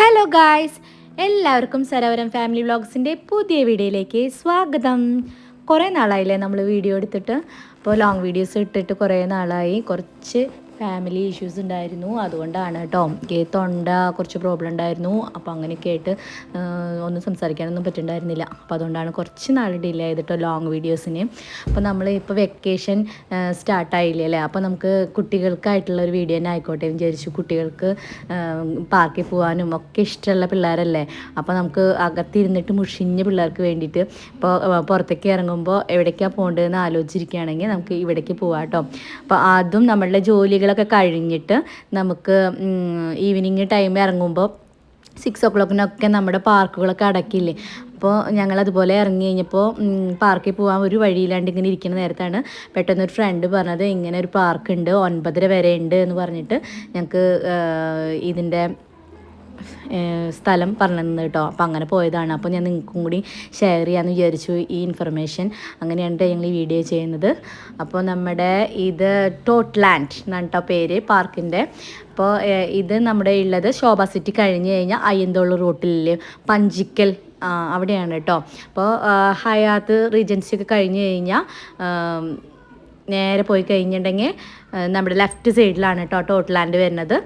Hello guys, എല്ലാവർക്കും സരവരം family വ്ളോഗ്സിൻ്റെ പുതിയ വീഡിയോയിലേക്ക് സ്വാഗതം. കുറേ നാളായില്ലേ നമ്മൾ വീഡിയോ എടുത്തിട്ട്. അപ്പോൾ ലോങ് വീഡിയോസ് ഇട്ടിട്ട് കുറേ നാളായി. കുറച്ച് ഫാമിലി ഇഷ്യൂസ് ഉണ്ടായിരുന്നു, അതുകൊണ്ടാണ് കേട്ടോ. തൊണ്ട കുറച്ച് പ്രോബ്ലം ഉണ്ടായിരുന്നു. അപ്പോൾ അങ്ങനെയൊക്കെ ആയിട്ട് ഒന്നും സംസാരിക്കാനൊന്നും പറ്റുന്നുണ്ടായിരുന്നില്ല. അപ്പോൾ അതുകൊണ്ടാണ് കുറച്ച് നാൾ ഡിലേ ചെയ്തിട്ടോ ലോങ് വീഡിയോസിന്. അപ്പോൾ നമ്മൾ ഇപ്പോൾ വെക്കേഷൻ സ്റ്റാർട്ടായില്ലേ അല്ലേ, അപ്പോൾ നമുക്ക് കുട്ടികൾക്കായിട്ടുള്ള ഒരു വീഡിയോ തന്നെ ആയിക്കോട്ടെ വിചാരിച്ചു. കുട്ടികൾക്ക് പാർക്കിൽ പോകാനും ഒക്കെ ഇഷ്ടമുള്ള പിള്ളേരല്ലേ. അപ്പോൾ നമുക്ക് അകത്തിരുന്നിട്ട് മുഷിഞ്ഞ പിള്ളേർക്ക് വേണ്ടിയിട്ട് ഇപ്പോൾ പുറത്തേക്ക് ഇറങ്ങുമ്പോൾ എവിടേക്കാണ് പോകേണ്ടതെന്ന് ആലോചിച്ചിരിക്കുകയാണെങ്കിൽ നമുക്ക് ഇവിടേക്ക് പോകാം കേട്ടോ. അപ്പോൾ അതും നമ്മളുടെ ജോലികളൊക്കെ കഴിഞ്ഞിട്ട് നമുക്ക് ഈവനിങ് ടൈം ഇറങ്ങുമ്പോൾ 6 o'clock നമ്മുടെ പാർക്കുകളൊക്കെ അടക്കില്ലേ. അപ്പോൾ ഞങ്ങളതുപോലെ ഇറങ്ങി കഴിഞ്ഞപ്പോൾ പാർക്കിൽ പോകാൻ ഒരു വഴിയില്ലാണ്ട് ഇങ്ങനെ ഇരിക്കുന്ന നേരത്താണ് പെട്ടെന്നൊരു ഫ്രണ്ട് പറഞ്ഞത് ഇങ്ങനെ ഒരു പാർക്കുണ്ട് 9:30 വരെ ഉണ്ട് എന്ന് പറഞ്ഞിട്ട് ഞങ്ങൾക്ക് ഇതിൻ്റെ സ്ഥലം പറഞ്ഞു തന്നു കേട്ടോ. അപ്പോൾ അങ്ങനെ പോയതാണ്. അപ്പോൾ ഞാൻ നിങ്ങൾക്കും കൂടി ഷെയർ ചെയ്യാമെന്ന് വിചാരിച്ചു ഈ ഇൻഫർമേഷൻ. അങ്ങനെയാണ് ഞങ്ങൾ ഈ വീഡിയോ ചെയ്യുന്നത്. അപ്പോൾ നമ്മുടെ ഇത് ടോട്ട്ലാൻഡ് എന്നാണ് കേട്ടോ പേര് പാർക്കിൻ്റെ. അപ്പോൾ ഇത് നമ്മുടെ ഉള്ളത് ശോഭ സിറ്റി കഴിഞ്ഞ് കഴിഞ്ഞാൽ അയ്യന്തോൾ റൂട്ടിൽ പഞ്ചിക്കൽ അവിടെയാണ് കേട്ടോ. അപ്പോൾ ഹയാത്ത് റീജൻസി ഒക്കെ കഴിഞ്ഞ് കഴിഞ്ഞാൽ നേരെ പോയി കഴിഞ്ഞിട്ടുണ്ടെങ്കിൽ നമ്മുടെ ലെഫ്റ്റ് സൈഡിലാണ് കേട്ടോ ടോട്ട്ലാൻഡ് വരുന്നത്.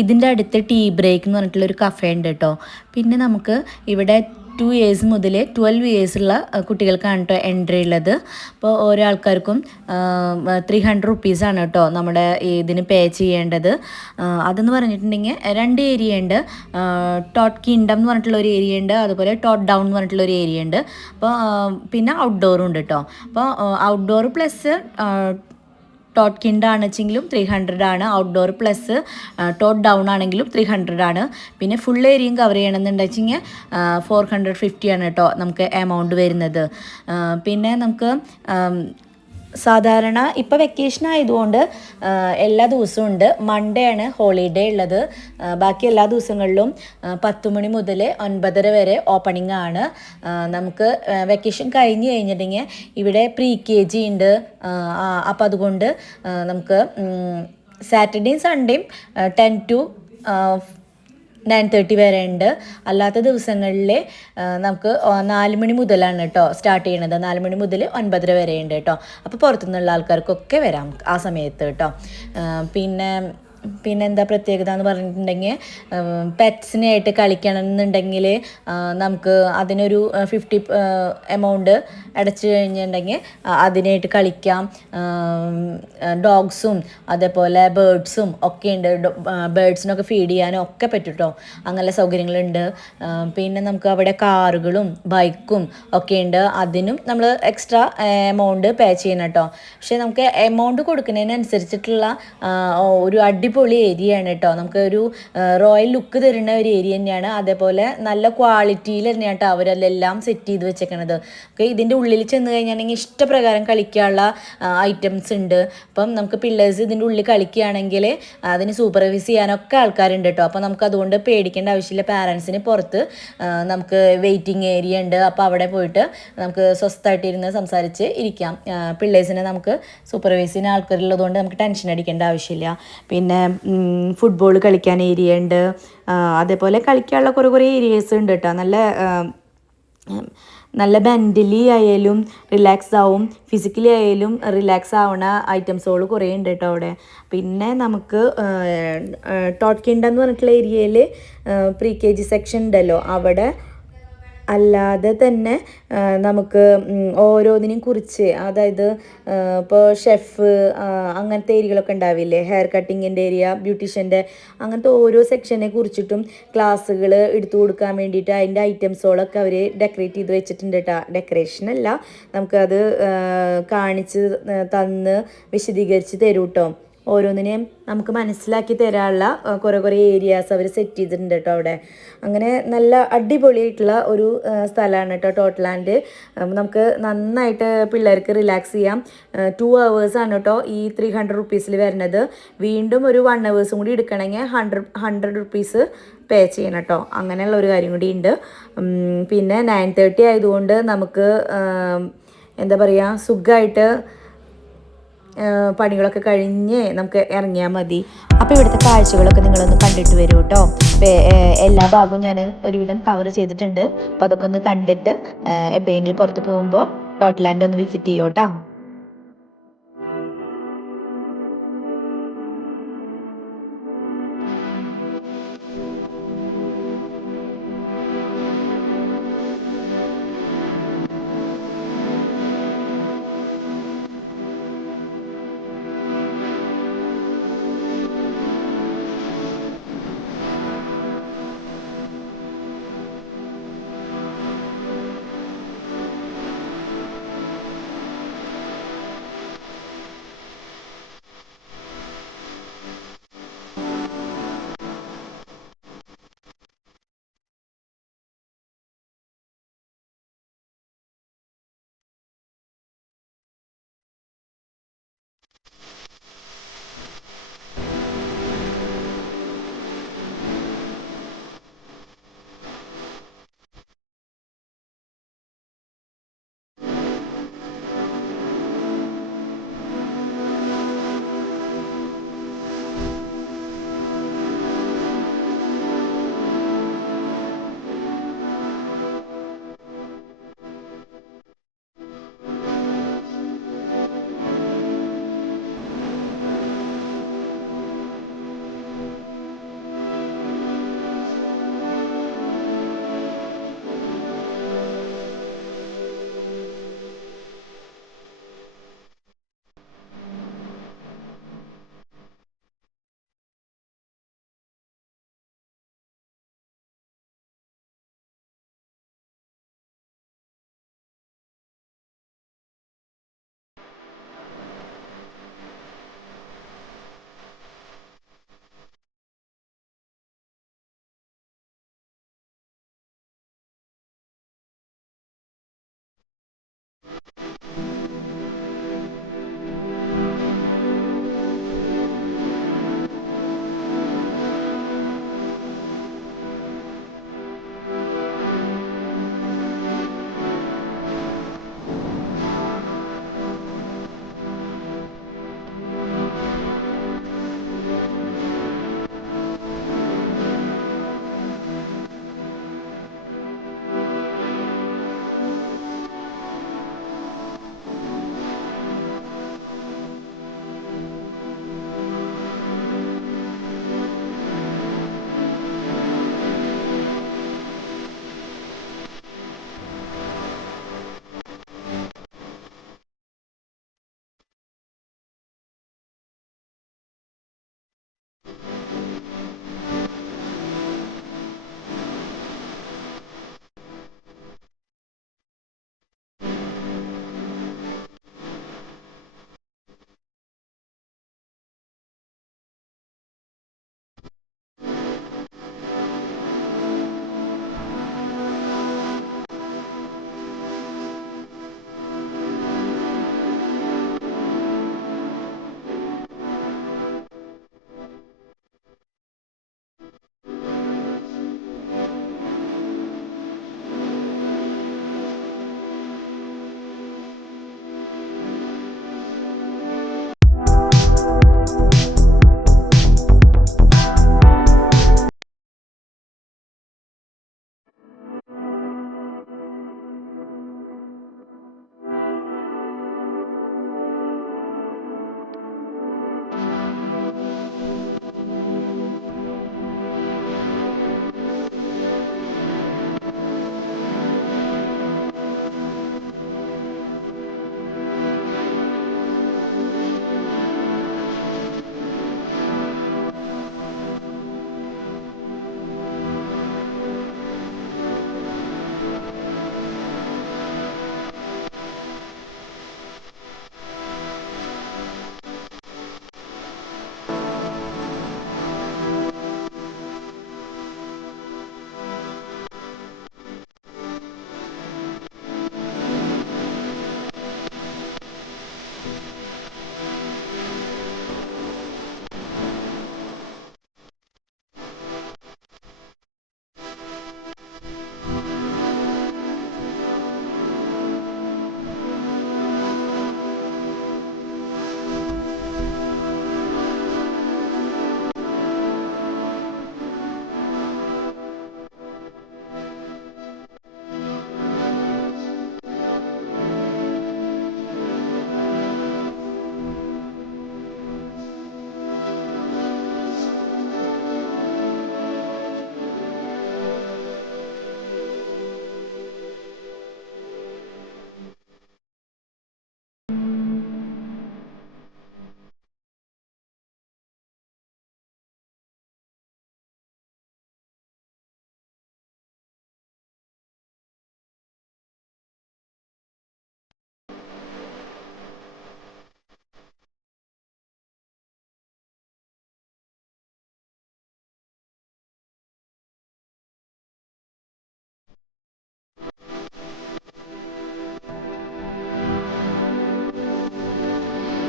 ഇതിൻ്റെ അടുത്ത് ടീ ബ്രേക്ക് എന്ന് പറഞ്ഞിട്ടുള്ളൊരു കഫേ ഉണ്ട് കേട്ടോ. പിന്നെ നമുക്ക് ഇവിടെ 2 years മുതൽ 12 years ഉള്ള കുട്ടികൾക്കാണ് കേട്ടോ എൻട്രി ഉള്ളത്. അപ്പോൾ ഓരോ ആൾക്കാർക്കും 300 rupees കേട്ടോ നമ്മുടെ ഇതിന് പേ ചെയ്യേണ്ടത്. അതെന്ന് പറഞ്ഞിട്ടുണ്ടെങ്കിൽ 2 ഏരിയ ഉണ്ട്. ടോട്ട് കിങ്ഡം എന്ന് പറഞ്ഞിട്ടുള്ള ഒരു ഏരിയ ഉണ്ട്, അതുപോലെ ടോട്ട് ഡൗൺ എന്ന് പറഞ്ഞിട്ടുള്ള ഒരു ഏരിയ ഉണ്ട്. അപ്പോൾ പിന്നെ ഔട്ട്ഡോറും ഉണ്ട് കേട്ടോ. അപ്പോൾ ഔട്ട്ഡോർ പ്ലസ് ടോട്ട് കിൻഡാണ് വെച്ചെങ്കിലും 300 ഔട്ട്ഡോർ പ്ലസ് ടോട്ട് ഡൗൺ ആണെങ്കിലും 300 പിന്നെ ഫുൾ ഏരിയയും കവർ ചെയ്യണമെന്നുണ്ടെങ്കിൽ 450 കേട്ടോ നമുക്ക് എമൗണ്ട് വരുന്നത്. പിന്നെ നമുക്ക് സാധാരണ ഇപ്പോൾ വെക്കേഷൻ ആയതുകൊണ്ട് എല്ലാ ദിവസവും ഉണ്ട്. മൺഡേ ആണ് ഹോളിഡേ ഉള്ളത്. ബാക്കി എല്ലാ ദിവസങ്ങളിലും 10 മണി മുതൽ 9:30 വരെ ഓപ്പണിംഗ് ആണ്. നമുക്ക് വെക്കേഷൻ കഴിഞ്ഞ് കഴിഞ്ഞിട്ടുണ്ടെങ്കിൽ ഇവിടെ KG ഉണ്ട്. അപ്പോൾ അതുകൊണ്ട് നമുക്ക് സാറ്റർഡേയും സൺഡേയും 10 to 9:30 വരെ ഉണ്ട്. അല്ലാത്ത ദിവസങ്ങളിൽ നമുക്ക് 4 മണി മുതലാണ് കേട്ടോ സ്റ്റാർട്ട് ചെയ്യണത്. 4 മണി മുതൽ 9:30 വരെ ഉണ്ട് കേട്ടോ. അപ്പോൾ പുറത്തുനിന്നുള്ള ആൾക്കാർക്കൊക്കെ വരാം ആ സമയത്ത് കേട്ടോ. പിന്നെ എന്താ പ്രത്യേകത എന്ന് പറഞ്ഞിട്ടുണ്ടെങ്കിൽ പെറ്റ്സിനായിട്ട് കളിക്കണം എന്നുണ്ടെങ്കിൽ നമുക്ക് അതിനൊരു 50 എമൗണ്ട് അടച്ചു കഴിഞ്ഞിട്ടുണ്ടെങ്കിൽ അതിനായിട്ട് കളിക്കാം. ഡോഗ്സും അതേപോലെ ബേർഡ്സും ഒക്കെ ഉണ്ട്. ബേർഡ്സിനൊക്കെ ഫീഡ് ചെയ്യാനും ഒക്കെ പറ്റും കേട്ടോ. അങ്ങനെ സൗകര്യങ്ങളുണ്ട്. പിന്നെ നമുക്ക് അവിടെ കാറുകളും ബൈക്കും ഒക്കെ ഉണ്ട്. അതിനും നമ്മൾ എക്സ്ട്രാ എമൗണ്ട് പേ ചെയ്യണം കേട്ടോ. പക്ഷേ നമുക്ക് എമൗണ്ട് കൊടുക്കുന്നതിനനുസരിച്ചിട്ടുള്ള ഒരു അടിപൊളി ഏരിയയാണ് കേട്ടോ. നമുക്ക് ഒരു റോയൽ ലുക്ക് തരുന്ന ഒരു ഏരിയ തന്നെയാണ്. അതേപോലെ നല്ല ക്വാളിറ്റിയിൽ തന്നെയാണ് കേട്ടോ അവരെല്ലാം സെറ്റ് ചെയ്ത് വെച്ചേക്കണത്. ഓക്കെ, ഇതിൻ്റെ ഉള്ളിൽ ചെന്ന് കഴിഞ്ഞാണെങ്കിൽ ഇഷ്ടപ്രകാരം കളിക്കാനുള്ള ഐറ്റംസ് ഉണ്ട്. അപ്പം നമുക്ക് പിള്ളേഴ്സ് ഇതിൻ്റെ ഉള്ളിൽ കളിക്കുകയാണെങ്കിൽ അതിന് സൂപ്പർവൈസ് ചെയ്യാനൊക്കെ ആൾക്കാരുണ്ട് കേട്ടോ. അപ്പോൾ നമുക്ക് അതുകൊണ്ട് പേടിക്കേണ്ട ആവശ്യമില്ല. പാരൻസിന് പുറത്ത് നമുക്ക് വെയിറ്റിംഗ് ഏരിയ ഉണ്ട്. അപ്പോൾ അവിടെ പോയിട്ട് നമുക്ക് സ്വസ്ഥമായിട്ടിരുന്ന് സംസാരിച്ച് ഇരിക്കാം. പിള്ളേഴ്സിനെ നമുക്ക് സൂപ്പർവൈസ് ചെയ്യുന്ന ആൾക്കാരുള്ളതുകൊണ്ട് നമുക്ക് ടെൻഷൻ അടിക്കേണ്ട ആവശ്യമില്ല. പിന്നെ ഫുട്ബോൾ കളിക്കാൻ ഏരിയ ഉണ്ട്. അതേപോലെ കളിക്കാനുള്ള കുറേ ഏരിയസ് ഉണ്ട് കേട്ടോ. നല്ല മെൻ്റലി ആയാലും റിലാക്സ് ആവും, ഫിസിക്കലി ആയാലും റിലാക്സ് ആവണ ഐറ്റംസുകൾ കുറേ ഉണ്ട് കേട്ടോ അവിടെ. പിന്നെ നമുക്ക് ടോട്ട് കിങ്ഡം എന്ന് പറഞ്ഞിട്ടുള്ള ഏരിയയിൽ KG സെക്ഷൻ ഉണ്ടല്ലോ, അവിടെ അല്ലാതെ തന്നെ നമുക്ക് ഓരോന്നിനെയും കുറിച്ച്, അതായത് ഇപ്പോൾ ഷെഫ് അങ്ങനത്തെ ഏരിയകളൊക്കെ ഉണ്ടാവില്ലേ, ഹെയർ കട്ടിങ്ങിൻ്റെ ഏരിയ, ബ്യൂട്ടീഷ്യൻ്റെ, അങ്ങനത്തെ ഓരോ സെക്ഷനെ കുറിച്ചിട്ടും ക്ലാസ്സുകൾ എടുത്തു കൊടുക്കാൻ വേണ്ടിയിട്ട് അതിൻ്റെ ഐറ്റംസുകളൊക്കെ അവർ ഡെക്കറേറ്റ് ചെയ്ത് വെച്ചിട്ടുണ്ട് കേട്ടോ. ഡെക്കറേഷനല്ല, നമുക്കത് കാണിച്ച് തന്ന് വിശദീകരിച്ച് തരും കേട്ടോ. ഓരോന്നിനെയും നമുക്ക് മനസ്സിലാക്കി തരാനുള്ള കുറേ ഏരിയാസ് അവർ സെറ്റ് ചെയ്തിട്ടുണ്ട് കേട്ടോ അവിടെ. അങ്ങനെ നല്ല അടിപൊളിയായിട്ടുള്ള ഒരു സ്ഥലമാണ് കേട്ടോ ടോട്ട്ലാൻഡ്. നമുക്ക് നന്നായിട്ട് പിള്ളേർക്ക് റിലാക്സ് ചെയ്യാം. 2 hours കേട്ടോ ഈ 300 rupees വരുന്നത്. വീണ്ടും ഒരു 1 hours കൂടി എടുക്കണമെങ്കിൽ 100 rupees പേ ചെയ്യണം കേട്ടോ. അങ്ങനെയുള്ള ഒരു കാര്യം കൂടി ഉണ്ട്. പിന്നെ 9:30 ആയതുകൊണ്ട് നമുക്ക് എന്താ പറയുക, സുഖമായിട്ട് പണികളൊക്കെ കഴിഞ്ഞ് നമുക്ക് ഇറങ്ങിയാൽ മതി. അപ്പോൾ ഇവിടുത്തെ കാഴ്ചകളൊക്കെ നിങ്ങളൊന്ന് കണ്ടിട്ട് വരൂ കേട്ടോ. എല്ലാ ഭാഗവും ഞാൻ ഒരുവിധം കവർ ചെയ്തിട്ടുണ്ട്. അപ്പോൾ അതൊക്കെ ഒന്ന് കണ്ടിട്ട് എപ്പോഴെങ്കിലും പുറത്ത് പോകുമ്പോൾ ടോട്ട്ലാൻഡ് ഒന്ന് വിസിറ്റ് ചെയ്യോ കേട്ടോ.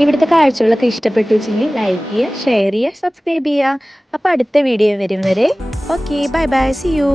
ഇവിടുത്തെ കാഴ്ചകളൊക്കെ ഇഷ്ടപ്പെട്ടു വെച്ചെങ്കിൽ ലൈക്ക് ചെയ്യുക, ഷെയർ ചെയ്യുക, സബ്സ്ക്രൈബ് ചെയ്യുക. അപ്പോൾ അടുത്ത വീഡിയോ വരും വരെ okay, bye bye, see U.